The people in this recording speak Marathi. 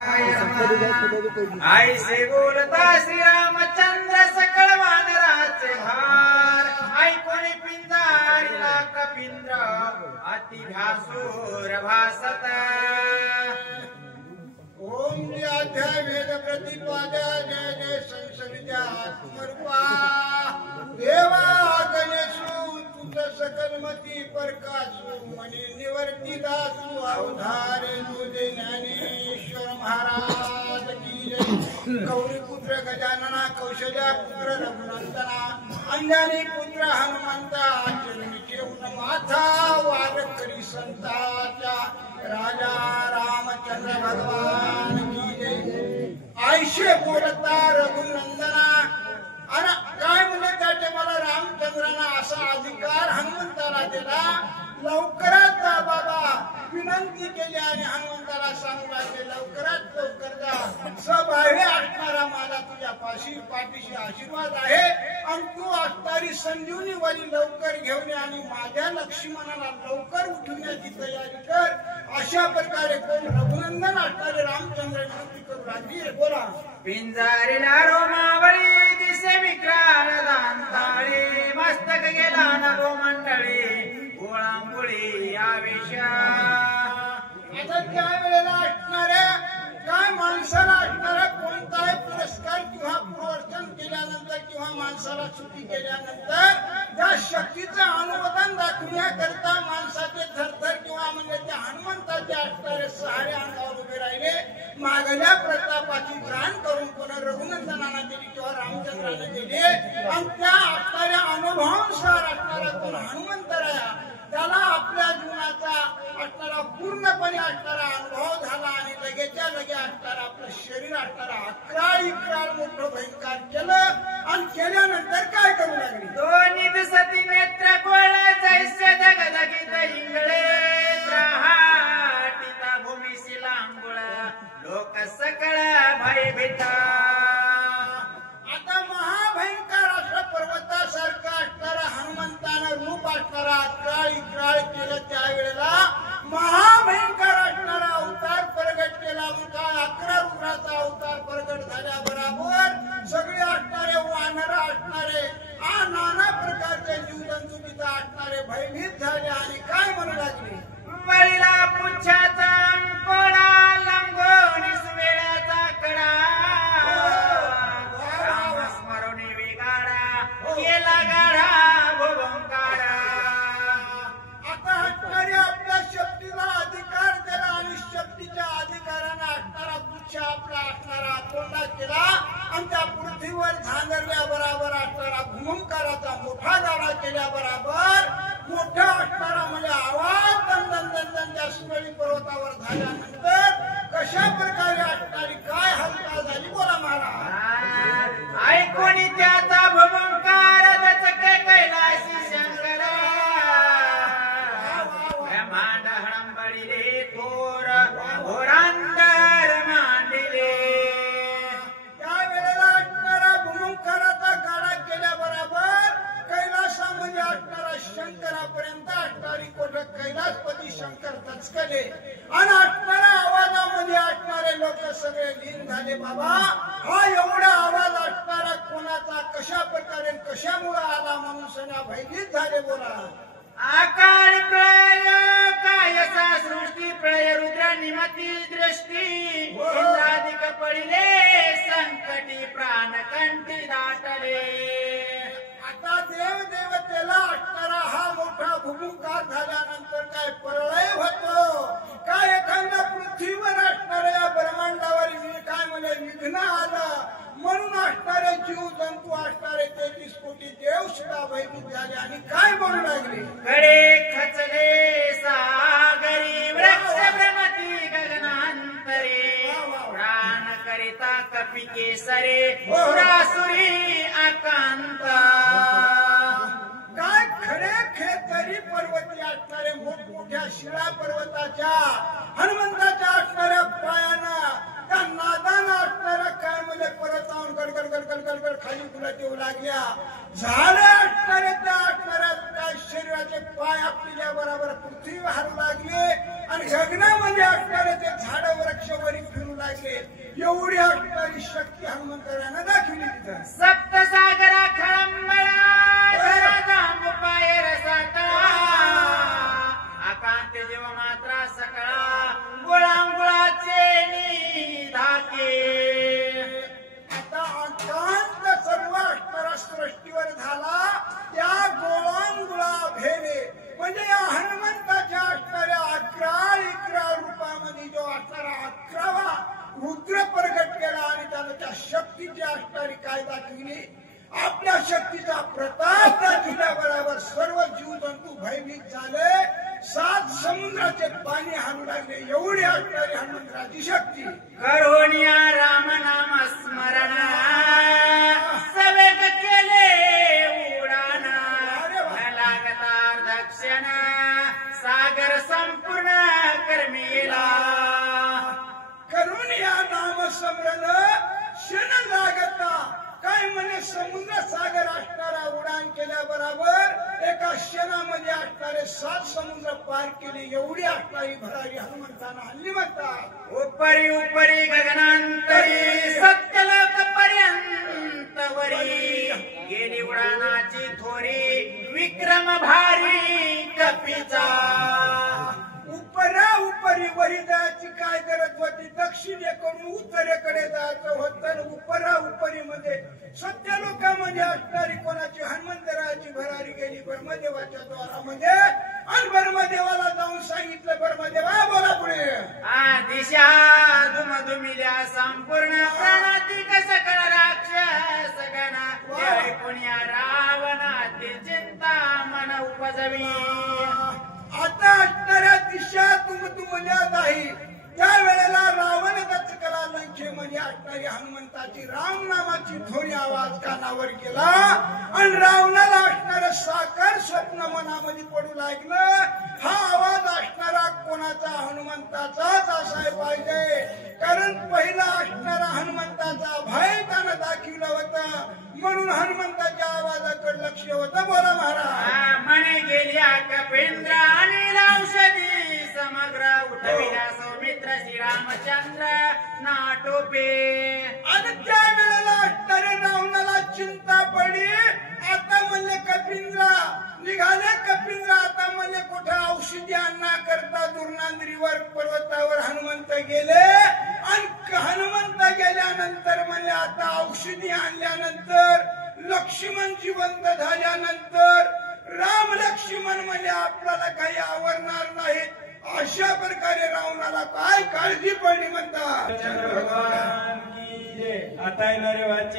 आई से बोलता श्री रामचंद्र सकळ वानराचे भार ऐकोनी पिंजारीला कपिंद्र अति भासूर भासत। ओम अध्याय वेद प्रतिपाद्य जय जय संसर्जा आत्मरूपा देवा गणेशु तुझ सकलमती परकासु मनी निवर्ती दासु अवधारे तुझे ज्ञानेश्वर महाराज की जय। गौरी पुत्र गजानना कौशल्या पुत्र रघुनंदना अंजनी पुत्र हनुमंता चरणी ठेवून माथा वार करी संताच्या राजा रामचंद्र भगवान की जय। आयशे बोलता रघुनंदना अरे काय म्हणे त्याचे मला रामचंद्रांना असा अधिकार हनुमंताला दिला। लवकरात जा बाबा विनंती केली आणि हनुमंताला सांगू लागले लवकरात लवकर जा। सभावे असणारा माझा तुझ्या पाठीशी आशीर्वाद आहे आणि तू असणारी संजीवनी वाली लवकर घेऊन आणि माझ्या लक्ष्मणाला लवकर उठवण्याची तयारी कर। अशा प्रकारे कोण रघुनंदन असणारे रामचंद्र विनंती करू लागली। बोला पिंजारीला रोमावळी दिसे विक्राळ दांताळे मस्तक गेला नभो मंडळी गोळांबुळी आवेशा। आता त्या वेळेला असणाऱ्या काय माणसाला असणारा कोणताही पुरस्कार किंवा प्रवर्तन केल्यानंतर किंवा माणसाला सुट्टी केल्यानंतर त्या शक्तीचं अनुमोदन दाखवण्याकरता माणसाचे थरथर किंवा म्हणजे त्या हनुमंताचे असणारे सहारे अंगावर उभे राहिले। मागल्या प्रतापाची प्राण करून पुन्हा रघुनंदनाला दिली किंवा रामचंद्राला दिली आणि त्या असणाऱ्या अनुभवानुसार असणारा कोण हनुमंतराया त्याला आपल्या जीवनाचा असणारा पूर्णपणे असणारा अनुभव झाला आणि लगेच्या लगे असणारा आपलं शरीर असणारा अकराळ मोठं भयंकर केलं आणि केल्यानंतर काय करू लागली दोन्ही दिसती नेत्र गोळ जैसे धगधगीत इंगळे त्राहाटीता भूमीशी लांबुळ लोक सकळ भयभीता। आता महाभयंकर असं पर्वतासारखं असणारा हनुमंतानं रूप असणारा अकराळ केलं त्यावेळेला महाभयंकर असणारा अवतार प्रगट केला। मग काय 11 रुद्राचा अवतार प्रगट झाल्या बरोबर सगळे असणारे वानर असणारे नाना प्रकारचे जीवजंतू तिथं असणारे भयभीत झाले आणि काय म्हणू लागले वळीला पुच्छाचा अंकोळा लंगोनी सुवेळाचा कडा रामस्मरणी विगाडा केला गाढा भुवंकारा। आता हटणाऱ्या आपल्या शक्तीला अधिकार दिला आणि शक्तीच्या अधिकाराने असणारा पुच्छ आपला असणारा तोंडा केला आणि त्या पृथ्वीवर झांगरल्या बरोबर असणारा भूमंकाराचा मोठा गाडा केल्या बरोबर मोठा असणारा म्हणजे आवाज दन त्या सुरळी पर्वतावर झाल्यानंतर कशा प्रकारे असणारी काय हालचाल झाली बोला महाराज। ऐकोनी त्याचा भुवंकार दचके कैलासी शंकर ब्रह्मांड हडंबळिले थोर घोरांतर मांडिले। त्या वेळेला असणारा भूमंकाराचा गाडा केल्याबरोबर कैलासामध्ये असणारा शंकरापर्यंत असणारी कोठ कैलासपती शंकर दचकले आणि असणाऱ्या आवाजामध्ये असणारे लोक सगळे लीन झाले। बाबा हा एवढा आवाज असणारा कोणाचा कशा प्रकारे कशामुळे आला म्हणून सगळ्या भयभीत झाले। बोला आकाळ प्रलय कायसा सृष्टी प्रलय रुद्र निमती दृष्टी इंद्रादिक पडिले संकटी प्राण कंठी दाटले। आता देव देवतेला असणारा हा मोठा भूमंकार झाल्यानंतर काय प्रलय होतो काय एखाद्या पृथ्वीवर असणाऱ्या या ब्रह्मांडावर काय म्हणजे विघ्न आलं म्हणून असणारे जीव जंतू असणारे 33 कोटी देव सुद्धा भयभीत झाले आणि काय बोलू लागले कडे खचले सागरी वृक्ष भ्रमती गगनांतरे प्राण करिता कपी केसरे सुरासुरी आकांता। काय खडे खेतरी पर्वती असणारे मोठमोठ्या शिळा पर्वताच्या हनुमंताच्या असणाऱ्या पायानं त्या नादानं असणाऱ्या काय म्हणजे पर्वतावर गडगड गडगड गडगड खाली गुलाट येऊ लागल्या। झाडं असणारे त्या असणाऱ्या काय शरीराचे पाय आपल्या बरोबर पृथ्वी हारू लागले आणि गगनामध्ये असणारे ते झाड वृक्ष वरी फिरू लागले. एवढी असणारी शक्ती हनुमंतरायानं दाखवली तिथं. सप्तसागरा खळंबळा पाय रसातळा आकांत जीव मात्रा सकळा गुळांगुळाचे धाके. आता अकांत सर्व असणारा सृष्टीवर झाला त्या गोळांगुळा भेले म्हणजे या हनुमंताच्या असणाऱ्या 11 रूपामध्ये जो असणारा 11वा रुद्र प्रगट केला आणि त्याला त्या शक्तीची असणारी काय दाखविली. आपल्या शक्तीचा प्रताप दाखविल्याबरोबर सर्व जीवजंतू भयभीत झाले. 7 समुद्राचे पाणी हालू लागले. एवढी असणारी हनुमंतराची शक्ती. करोनिया राम नाम स्मरण सवेग केले उडाना न लागता दक्षिण सागर संपूर्ण कर्मीला. करून या नाम स्मरण क्षण लागता काय म्हणे समुद्र सागर असणारा उडान केल्याबरोबर एका क्षणामध्ये असणारे 7 समुद्र पार केले. एवढी असणारी भरारी हनुमंतांना हल्ली म्हणतात. उपरी उपरी गगनांतरी सत्यलोक पर्यंत वरी गेली उडानाची थोरी विक्रम भारी कपीचा. उपरा उपरी वरी जायची काय गरज होती. दक्षिणेकडून उत्तरेकडे जायचं होतं. उपरा उपरी मध्ये सत्यलोकामध्ये असणारी कोणाची हनुमंतरायाची भरारी गेली ब्रह्मदेवाच्या द्वारामध्ये आणि ब्रह्मदेवाला जाऊन सांगितलं ब्रह्मदेवा बोला पुढे. दिशा दुमदुमिल्या संपूर्ण प्राणाती सकळ राक्षस गण ऐकून या रावणाची चिंता मन उपजवी. आता असणाऱ्या दिशा दुमदुमल्या नाही. त्या वेळेला रावण दत्तकला लंकेमध्ये असणारी हनुमंताची राम नामाची थोडी आवाज कानावर गेला आणि रावणाला असणारं साकार स्वप्न मनामध्ये पडू लागलं. हा आवाज असणारा कोणाचा हनुमंताचाच असाय पाहिजे. कारण पहिला असणारा हनुमंताचा भय त्यानं दाखवलं होतं म्हणून हनुमंताच्या आवाजाकडे लक्ष होतं. बोला महाराज. म्हणे गेल्या कपिंद्र आणि औषधी समग्र उठविल्या सौमित्र श्रीरामचंद्र नाटोपे. आणि त्या वेळेला असणाऱ्या रावणाला चिंता पडली. आता म्हणले कपिंद्रा निघाले. कपिंद्रा आता म्हणले कुठे औषधी आणण्याकरता दुर्नांद्रीवर पर्वतावर हनुमंत गेले आणि हनुमंत गेल्यानंतर म्हणले आता औषधी आणल्यानंतर लक्ष्मण जिवंत झाल्यानंतर राम लक्ष्मण म्हणजे आपल्याला काही आवडणार नाहीत. अशा प्रकारे रावणाला काय काळजी पडली म्हणतात. भगवान की जय. आता येणारे वाच्य